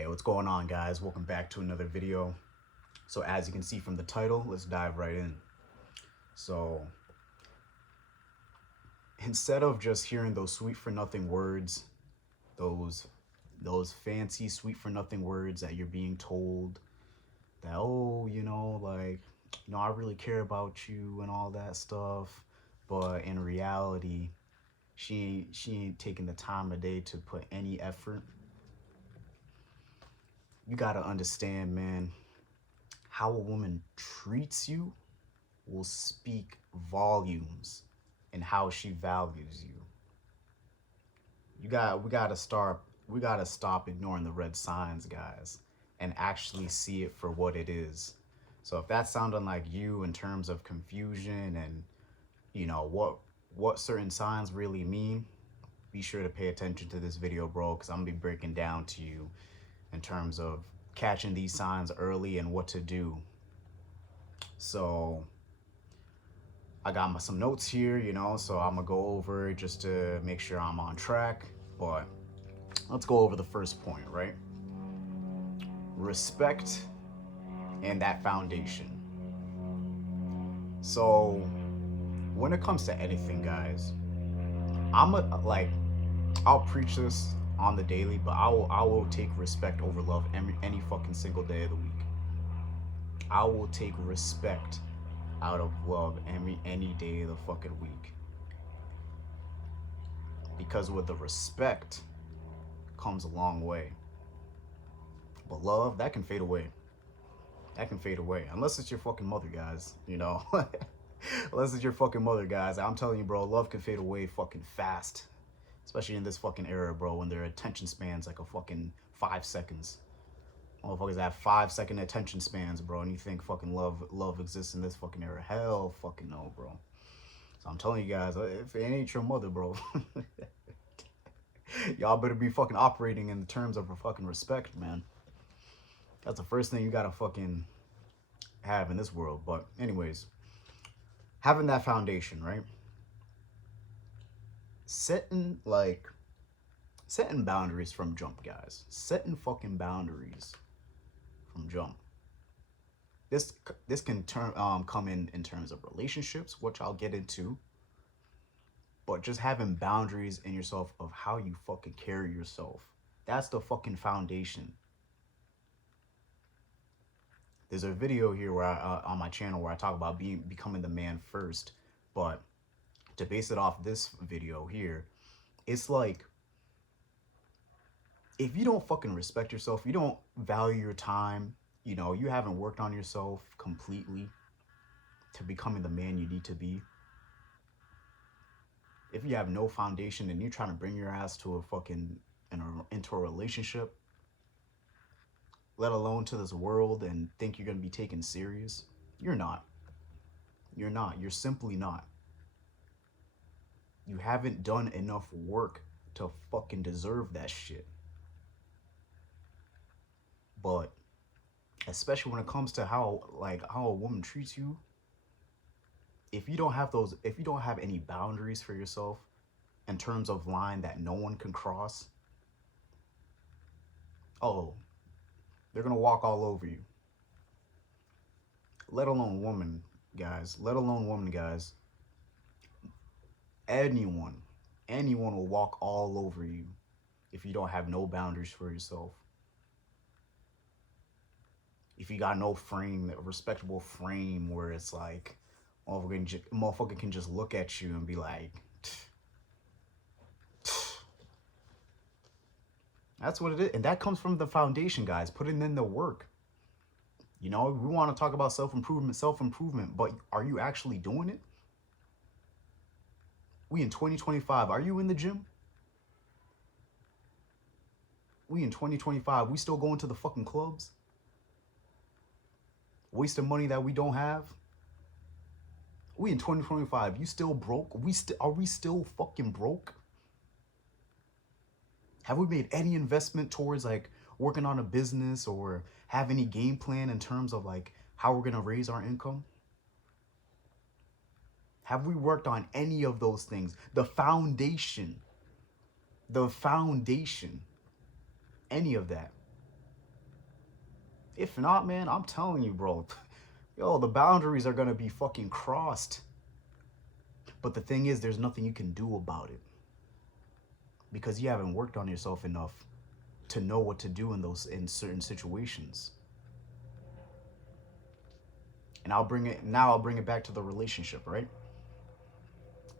Hey, what's going on, guys? Welcome back to another video. So as you can see from the title, let's dive right in. So instead of just hearing those sweet for nothing words, those fancy sweet for nothing words that you're being told that, oh, I really care about you and all that stuff, but in reality, she ain't taking the time of day to put any effort. You gotta understand, man, how a woman treats you will speak volumes in how she values you. We gotta stop ignoring the red signs, guys, and actually see it for what it is. So if that's sounding like you in terms of confusion and what certain signs really mean, be sure to pay attention to this video, bro, because I'm gonna be breaking down to you in terms of catching these signs early and what to do. So I got some notes here, so I'm gonna go over just to make sure I'm on track. But let's go over the first point, right? Respect and that foundation. So when it comes to anything, guys, I'll preach this on the daily, but I will take respect over love any fucking single day of the week. I will take respect out of love any day of the fucking week. Because with the respect comes a long way. But love, that can fade away. That can fade away. Unless it's your fucking mother, guys, Unless it's your fucking mother, guys. I'm telling you, bro, love can fade away fucking fast. Especially in this fucking era, bro, when their attention span's like a fucking 5 seconds. Motherfuckers have 5-second attention spans, bro, and you think fucking love exists in this fucking era. Hell fucking no, bro. So I'm telling you guys, if it ain't your mother, bro, y'all better be fucking operating in terms of fucking respect, man. That's the first thing you gotta fucking have in this world. But anyways, having that foundation, right? Setting boundaries from jump, guys. Setting fucking boundaries from jump. This can come in terms of relationships, which I'll get into. But just having boundaries in yourself of how you fucking carry yourself. That's the fucking foundation. There's a video here where on my channel where I talk about becoming the man first. But to base it off this video here, it's like, if you don't fucking respect yourself, you don't value your time, you haven't worked on yourself completely to becoming the man you need to be. If you have no foundation and you're trying to bring your ass to into a relationship, let alone to this world, and think you're going to be taken serious, you're not. You're not. You're simply not. You haven't done enough work to fucking deserve that shit. But especially when it comes to how a woman treats you, if you don't have any boundaries for yourself in terms of line that no one can cross, oh, they're gonna walk all over you. Let alone women, guys. Anyone will walk all over you if you don't have no boundaries for yourself. If you got no frame, a respectable frame where it's like, motherfucker can just look at you and be like, that's what it is. And that comes from the foundation, guys, putting in the work. We want to talk about self-improvement, but are you actually doing it? We in 2025, are you in the gym? We in 2025, we still going to the fucking clubs? Wasting money that we don't have? We in 2025, you still broke? Are we still fucking broke? Have we made any investment towards working on a business or have any game plan in terms of how we're gonna raise our income? Have we worked on any of those things? The foundation, any of that. If not, man, I'm telling you, bro. Yo, the boundaries are gonna be fucking crossed. But the thing is, there's nothing you can do about it because you haven't worked on yourself enough to know what to do in certain situations. And I'll bring it back to the relationship, right?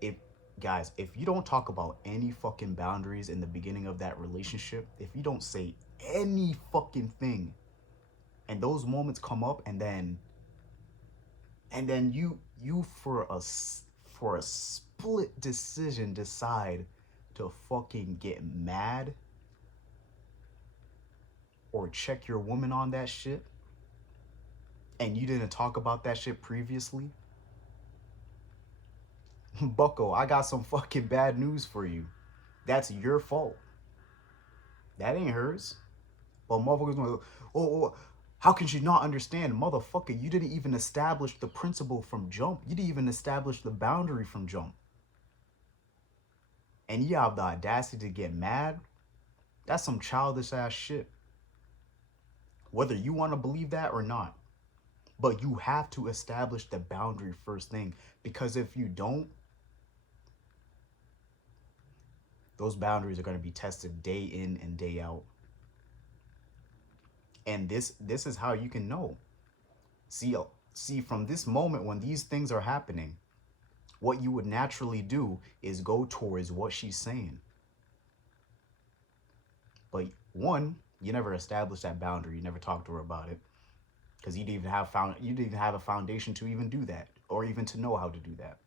If Guys, if you don't talk about any fucking boundaries in the beginning of that relationship, if you don't say any fucking thing, and those moments come up, and then you for a split decision decide to fucking get mad or check your woman on that shit, and you didn't talk about that shit previously, bucko, I got some fucking bad news for you. That's your fault. That ain't hers. But motherfuckers gonna, oh, how can she not understand? Motherfucker, you didn't even establish the principle from jump. You didn't even establish the boundary from jump. And you have the audacity to get mad? That's some childish ass shit. Whether you want to believe that or not. But you have to establish the boundary first thing. Because if you don't, those boundaries are going to be tested day in and day out. And this is how you can know. See, from this moment when these things are happening, what you would naturally do is go towards what she's saying. But one, you never established that boundary. You never talked to her about it because you didn't even have a foundation to even do that or even to know how to do that.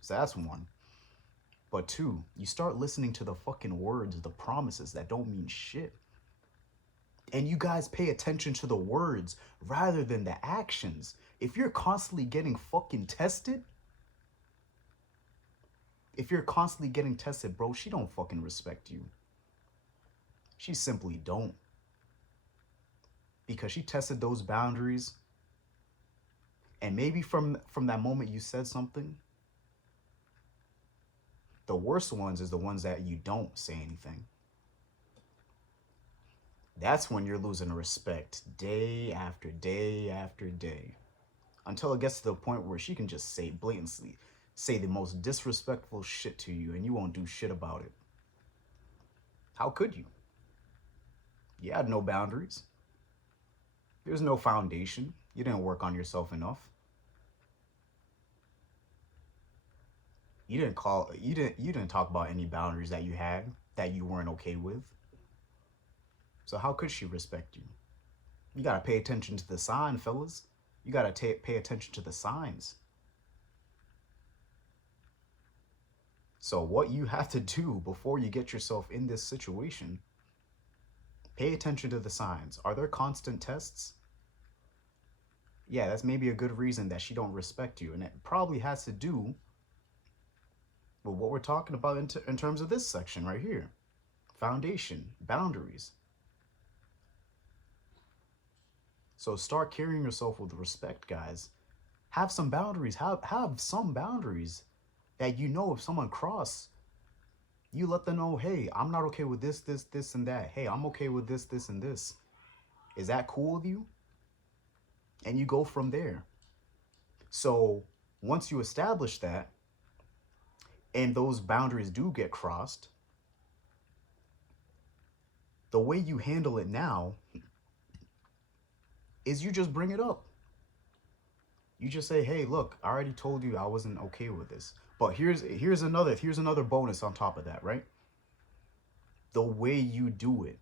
So that's one. But two, you start listening to the fucking words, the promises that don't mean shit. And you guys pay attention to the words rather than the actions. If you're constantly getting fucking tested, bro, she don't fucking respect you. She simply don't. Because she tested those boundaries. And maybe from that moment you said something, the worst ones is the ones that you don't say anything. That's when you're losing respect day after day after day. Until it gets to the point where she can just blatantly say the most disrespectful shit to you and you won't do shit about it. How could you? You had no boundaries. There's no foundation. You didn't work on yourself enough. You didn't talk about any boundaries that you had that you weren't okay with. So how could she respect you? You gotta pay attention to the sign, fellas. You gotta pay attention to the signs. So what you have to do before you get yourself in this situation, pay attention to the signs. Are there constant tests? Yeah, that's maybe a good reason that she don't respect you. And it probably has to do with what we're talking about in terms of this section right here. Foundation, boundaries. So start carrying yourself with respect, guys. Have some boundaries. Have some boundaries that you know if someone cross, you let them know, hey, I'm not okay with this, and that. Hey, I'm okay with this, and this. Is that cool with you? And you go from there. So once you establish that, and those boundaries do get crossed, the way you handle it now is you just bring it up. You just say, hey, look, I already told you I wasn't okay with this. But here's another bonus on top of that, right? The way you do it.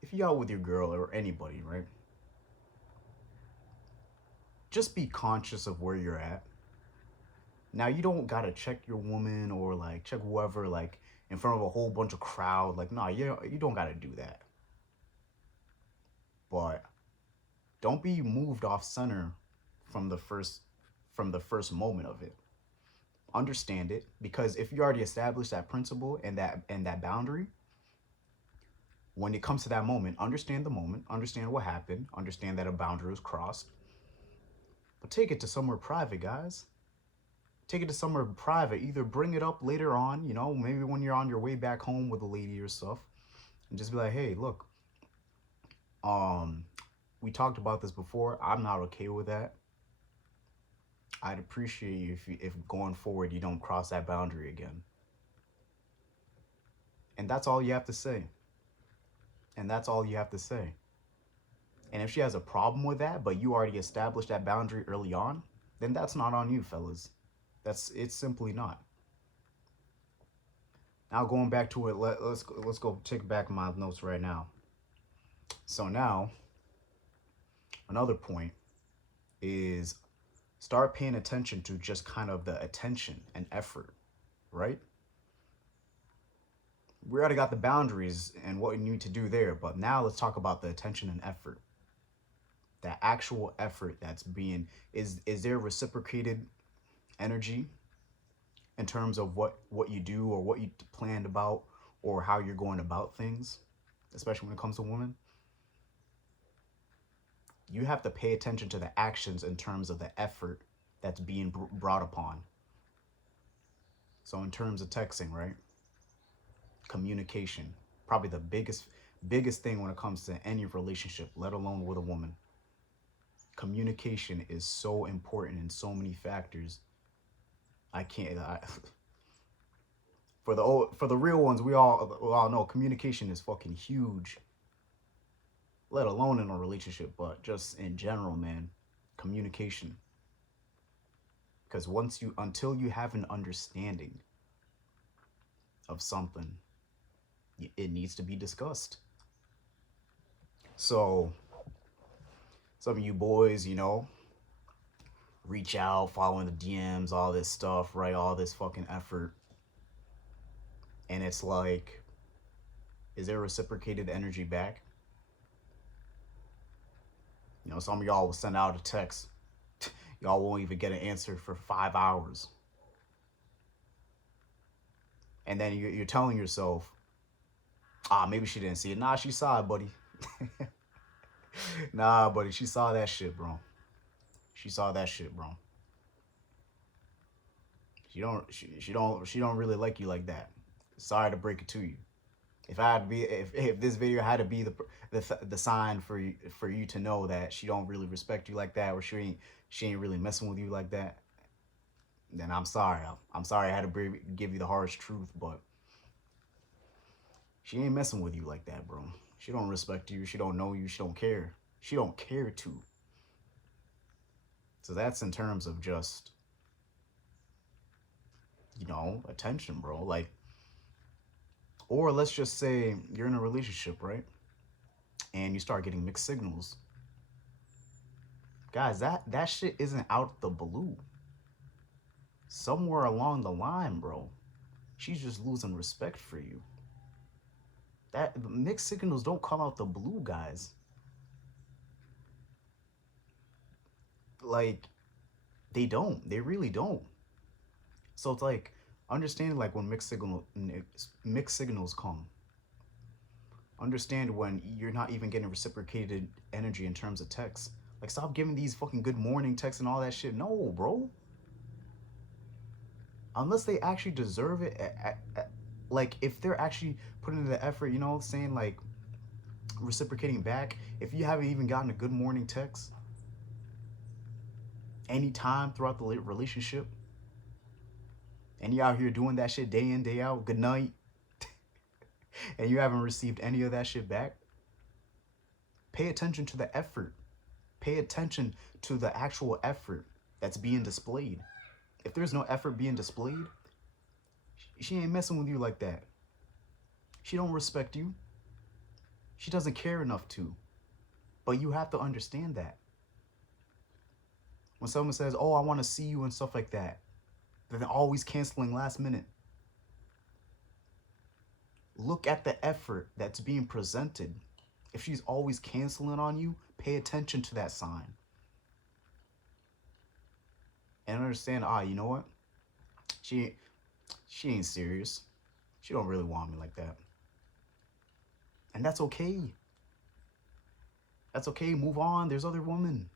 If you're out with your girl or anybody, right? Just be conscious of where you're at. Now, you don't gotta check your woman or like check whoever like in front of a whole bunch of crowd. Like, nah, you don't gotta do that. But don't be moved off center from the first moment of it. Understand it, because if you already established that principle and that boundary, when it comes to that moment, understand the moment, understand what happened, understand that a boundary was crossed. But take it to somewhere private, guys. Take it to somewhere private. Either bring it up later on, maybe when you're on your way back home with a lady or stuff, and just be like, hey, look, We talked about this before. I'm not okay with that. I'd appreciate you if going forward you don't cross that boundary again. And that's all you have to say. And that's all you have to say. And if she has a problem with that, but you already established that boundary early on, then that's not on you, fellas. It's simply not. Now going back to it, let's go take back my notes right now. So now another point is start paying attention to just kind of the attention and effort, right? We already got the boundaries and what you need to do there, but now let's talk about the attention and effort. That actual effort that's being is there reciprocated energy in terms of what you do or what you planned about or how you're going about things, especially when it comes to women? You have to pay attention to the actions in terms of the effort that's being brought upon. So in terms of texting, right? Communication, probably the biggest thing when it comes to any relationship, let alone with a woman. Communication is so important in so many factors. I can't. For the real ones, we all know communication is fucking huge. Let alone in a relationship, but just in general, man, communication. Because until you have an understanding of something, it needs to be discussed. So some of you boys, reach out, following the DMs, all this stuff, right? All this fucking effort. And it's like, is there reciprocated energy back? Some of y'all will send out a text. Y'all won't even get an answer for 5 hours. And then you're telling yourself, maybe she didn't see it. Nah, she saw it, buddy. Nah, buddy, she saw that shit, bro. She saw that shit, bro. She don't really like you like that. Sorry to break it to you. If this video had to be the sign for you to know that she don't really respect you like that, or she ain't really messing with you like that, then I'm sorry. I'm sorry I had to give you the harsh truth, but she ain't messing with you like that, bro. She don't respect you. She don't know you. She don't care. She don't care to. So that's in terms of just, attention, bro. Like, or let's just say you're in a relationship, right? And you start getting mixed signals. Guys, that shit isn't out the blue. Somewhere along the line, bro, she's just losing respect for you. That mixed signals don't come out the blue, guys. Like, they don't. They really don't. So it's like, understand, like, when mixed signals come. Understand when you're not even getting reciprocated energy in terms of text. Like, stop giving these fucking good morning texts and all that shit. No, bro. Unless they actually deserve it. Like, if they're actually putting in the effort, saying, like, reciprocating back. If you haven't even gotten a good morning text any time throughout the relationship, and you out here doing that shit day in, day out, good night, and you haven't received any of that shit back, pay attention to the effort. Pay attention to the actual effort that's being displayed. If there's no effort being displayed, she ain't messing with you like that. She don't respect you. She doesn't care enough to. But you have to understand that. When someone says, oh, I want to see you and stuff like that, they're always canceling last minute. Look at the effort that's being presented. If she's always canceling on you, pay attention to that sign. And understand, you know what? She ain't serious. She don't really want me like that. And that's okay. That's okay. Move on. There's other women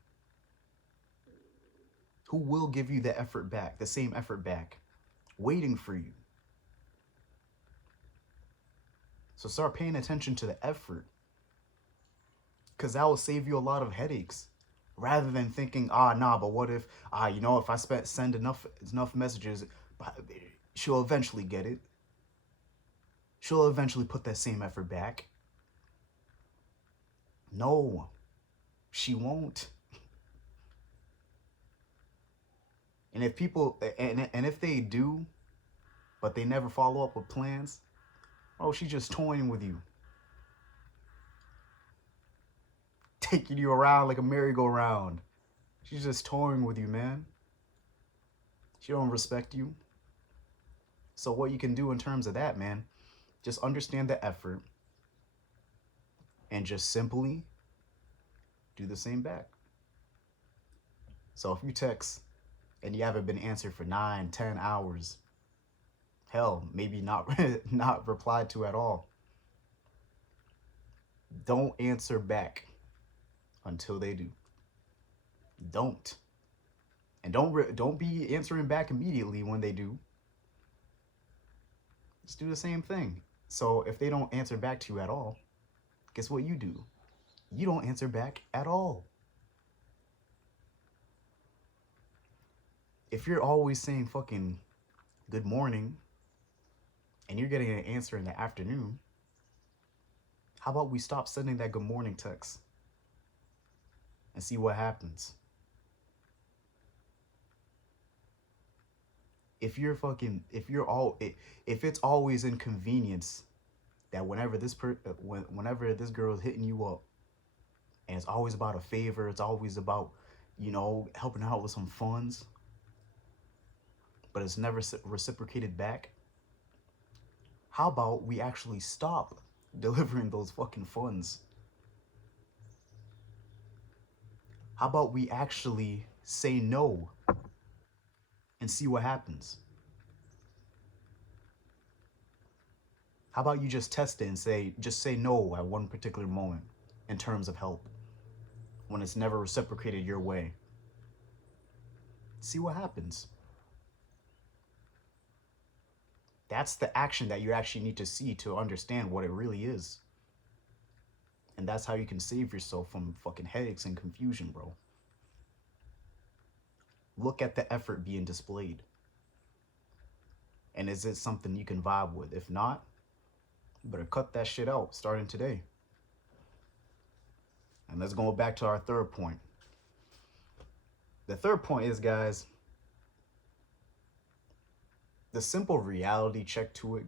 who will give you the effort back, the same effort back, waiting for you. So start paying attention to the effort. Because that will save you a lot of headaches. Rather than thinking, nah, but what if, if I send enough messages, she'll eventually get it. She'll eventually put that same effort back. No, she won't. And if people, and if they do, but they never follow up with plans, oh, she's just toying with you. Taking you around like a merry-go-round. She's just toying with you, man. She don't respect you. So what you can do in terms of that, man, just understand the effort and just simply do the same back. So if you text and you haven't been answered for 9, 10 hours, hell, maybe not not replied to at all, don't answer back until they do. Don't. And don't be answering back immediately when they do. Just do the same thing. So if they don't answer back to you at all, guess what you do? You don't answer back at all. If you're always saying fucking good morning and you're getting an answer in the afternoon, how about we stop sending that good morning text and see what happens? If it's always inconvenience that whenever this girl is hitting you up and it's always about a favor, it's always about, helping her out with some funds, but it's never reciprocated back, how about we actually stop delivering those fucking funds? How about we actually say no and see what happens? How about you just test it and say no at one particular moment in terms of help when it's never reciprocated your way? See what happens. That's the action that you actually need to see to understand what it really is. And that's how you can save yourself from fucking headaches and confusion, bro. Look at the effort being displayed. And is it something you can vibe with? If not, you better cut that shit out starting today. And let's go back to our third point. The third point is, guys, the simple reality check to it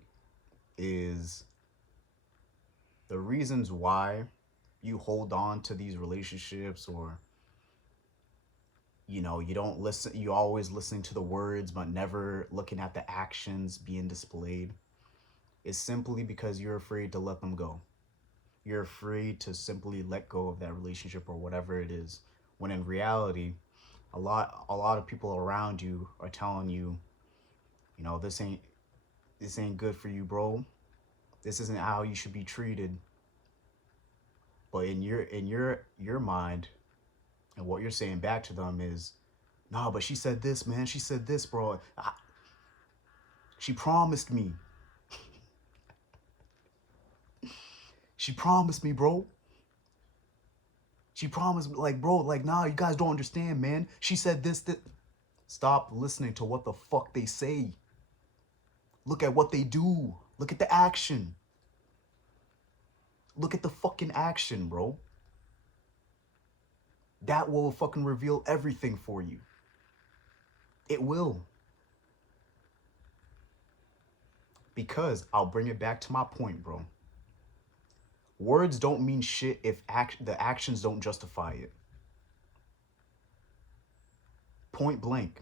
is the reasons why you hold on to these relationships, or you don't listen, you always listening to the words but never looking at the actions being displayed, is simply because you're afraid to let them go. You're afraid to simply let go of that relationship or whatever it is, when in reality a lot of people around you are telling you, this ain't good for you, bro. This isn't how you should be treated. But in your mind, and what you're saying back to them is, nah, but she said this, man. She said this, bro. She promised me. She promised me, bro. She promised, bro, nah, you guys don't understand, man. She said this. Stop listening to what the fuck they say. Look at what they do. Look at the action. Look at the fucking action, bro. That will fucking reveal everything for you. It will. Because I'll bring it back to my point, bro. Words don't mean shit if the actions don't justify it. Point blank.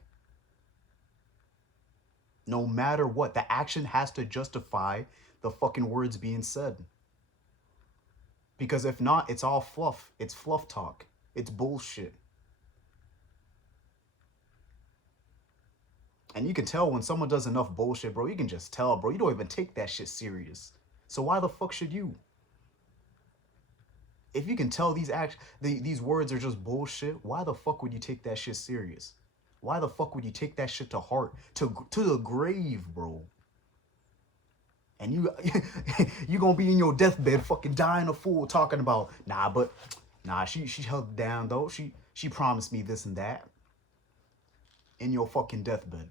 No matter what, the action has to justify the fucking words being said. Because if not, it's all fluff. It's fluff talk. It's bullshit. And you can tell when someone does enough bullshit, bro. You can just tell, bro. You don't even take that shit serious. So why the fuck should you? If you can tell these words are just bullshit, why the fuck would you take that shit serious? Why the fuck would you take that shit to heart, to the grave, bro? And you gonna be in your deathbed fucking dying a fool talking about, nah, but Nah, she held it down though. She promised me this and that in your fucking deathbed,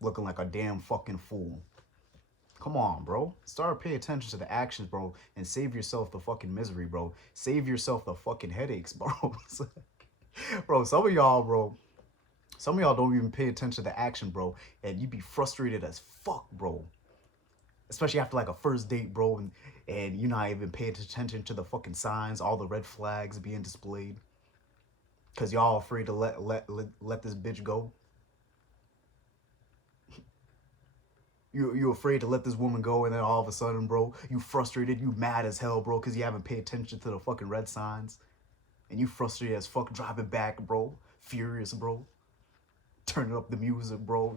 looking like a damn fucking fool. Come on, bro. Start paying attention to the actions, bro, and save yourself the fucking misery, bro. Save yourself the fucking headaches, bro. Bro, some of y'all don't even pay attention to the action, bro, and you be frustrated as fuck, bro. Especially after like a first date, bro, and you're not even paying attention to the fucking signs, all the red flags being displayed, cause y'all afraid to let this bitch go. You afraid to let this woman go, and then all of a sudden, bro, you frustrated, you mad as hell, bro, cause you haven't paid attention to the fucking red signs, and you frustrated as fuck driving back, bro, furious, bro. Turning up the music, bro.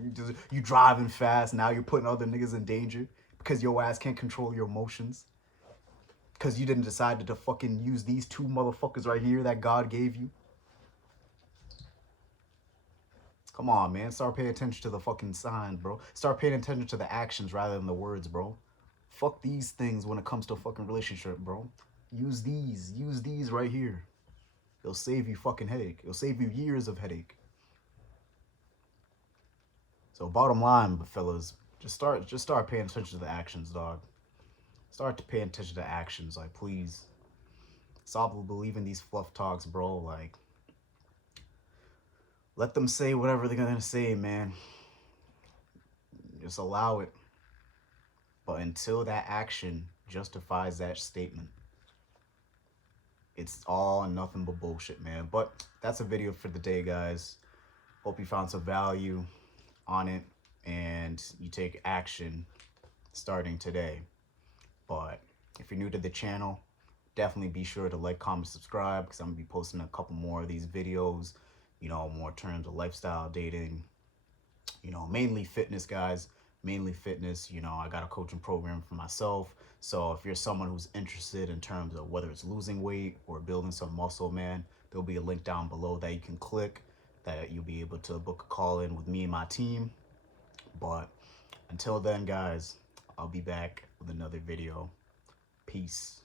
You driving fast. Now you're putting other niggas in danger because your ass can't control your emotions. Because you didn't decide to fucking use these two motherfuckers right here that God gave you. Come on, man. Start paying attention to the fucking signs, bro. Start paying attention to the actions rather than the words, bro. Fuck these things when it comes to a fucking relationship, bro. Use these. Use these right here. It'll save you fucking headache. It'll save you years of headache. So bottom line, fellas, just start paying attention to the actions, dog. Start to pay attention to actions, like please. Stop believing these fluff talks, bro. Like, let them say whatever they're gonna say, man. Just allow it. But until that action justifies that statement, it's all nothing but bullshit, man. But that's a video for the day, guys. Hope you found some value on it and you take action starting today. But if you're new to the channel, definitely be sure to like, comment, subscribe, because I'm gonna be posting a couple more of these videos, you know, more terms of lifestyle, dating, you know, mainly fitness, guys, mainly fitness. You know, I got a coaching program for myself. So if you're someone who's interested in terms of whether it's losing weight or building some muscle, man, there'll be a link down below that you can click that you'll be able to book a call in with me and my team. But until then, guys, I'll be back with another video. Peace.